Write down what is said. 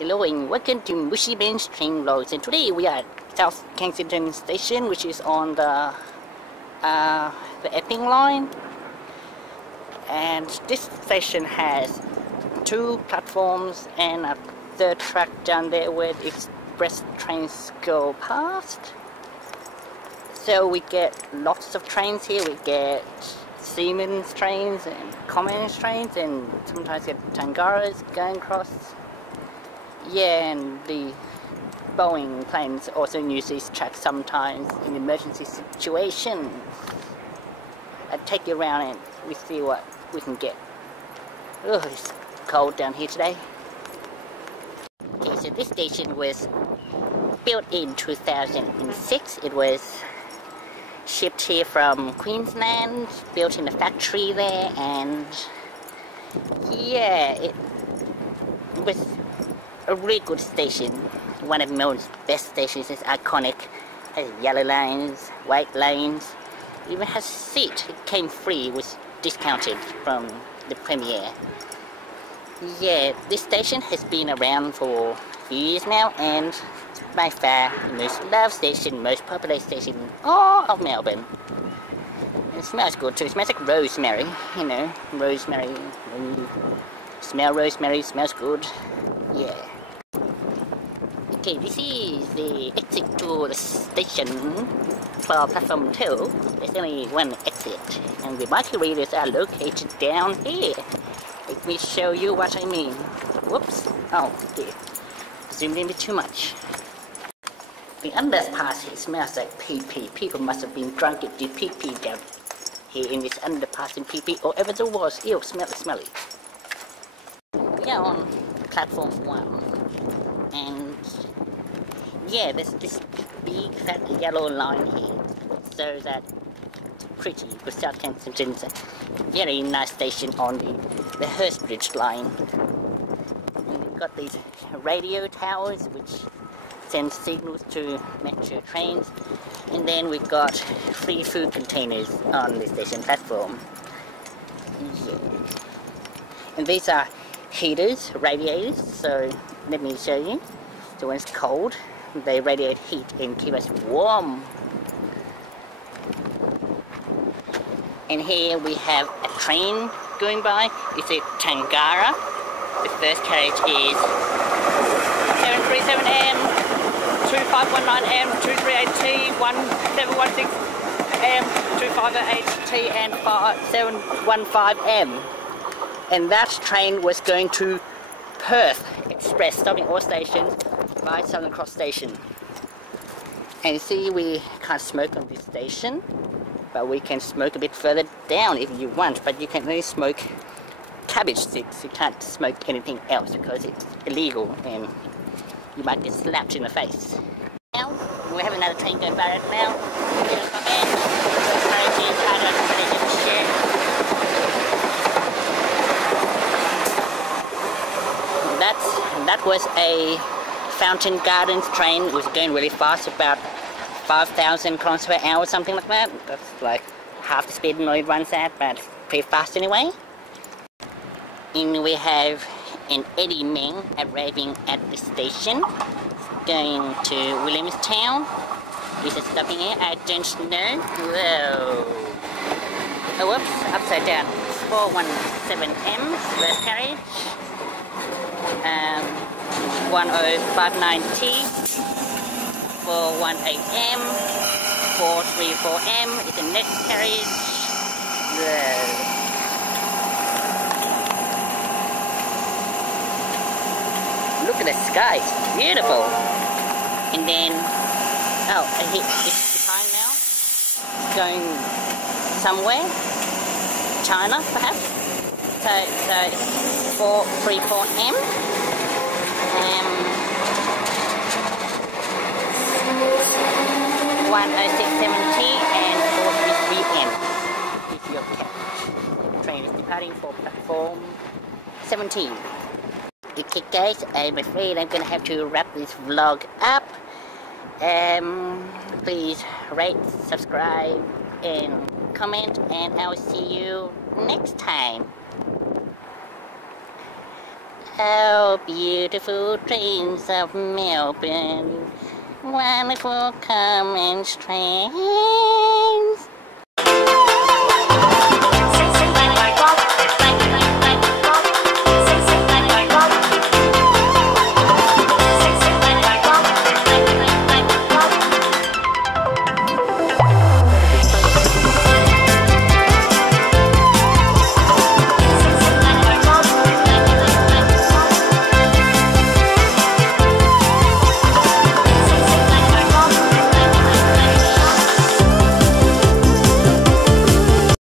Hello and welcome to Mushy Ben's Train Vlogs, and today we are at South Kensington station, which is on the Epping line. And this station has 2 platforms and a 3rd track down there where the express trains go past. So we get lots of trains here. We get Siemens trains and Cummins trains, and sometimes get Tangaras going across. Yeah, and the Boeing planes also use these tracks sometimes in emergency situations. I'll take you around and we see what we can get. Oh, it's cold down here today. Okay, so this station was built in 2006. It was shipped here from Queensland, built in a factory there, and yeah, it was a really good station. One of Melbourne's best stations. It's iconic. Has yellow lines, white lines. Even has a seat. It came free, was discounted from the premiere. Yeah, this station has been around for a few years now, and it's by far the most loved station, most popular station in all of Melbourne. And it smells good too. It smells like rosemary, you know, rosemary. When you smell rosemary, it smells good. Yeah. Okay, this is the exit to the station for platform 2. There's only one exit, and the market readers are located down here. Let me show you what I mean. Whoops. Oh, dear. Zoomed in a bit too much. The underpass here smells like pee-pee. People must have been drunk and did pee-pee down here in this underpass in pee-pee, or ever there was. Ew, smelly. We are on platform 1, and yeah, there's this big fat yellow line here, so that it's pretty. Because South Kensington's a very nice station on the Hurstbridge line. And we've got these radio towers which send signals to metro trains, and then we've got free food containers on the station platform. Yeah. And these are heaters, radiators, so let me show you. So when it's cold, they radiate heat and keep us warm. And here we have a train going by. It's a Tangara. The first carriage is 737M, 2519M, 238T, 1716M, 2508T, and 715M. And that train was going to Perth Express, stopping all stations by Southern Cross Station. And you see, we can't smoke on this station, but we can smoke a bit further down if you want, but you can only smoke cabbage sticks. You can't smoke anything else because it's illegal and you might get slapped in the face. Now, we have another train going by right now. That was a Fountain Gardens train. It was going really fast, about 5,000 kilometers per hour, something like that. That's like half the speed normally runs at, but pretty fast anyway. And we have an Eddie Meng arriving at the station, going to Williamstown. Is it stopping here? I don't know. Whoa. Oh, whoops, upside down. 417M, first carriage. 1059T, 418M, 434M is the next carriage. Look at the sky, it's beautiful. And then, oh, it's time now. It's going somewhere, China perhaps. So it's 434M. 10670 and 433M is your carriage. The train is departing for platform 17. Okay guys, I'm afraid I'm gonna have to wrap this vlog up. Please rate, subscribe and comment, and I'll see you next time. How beautiful trains of Melbourne, wonderful, calm and strange.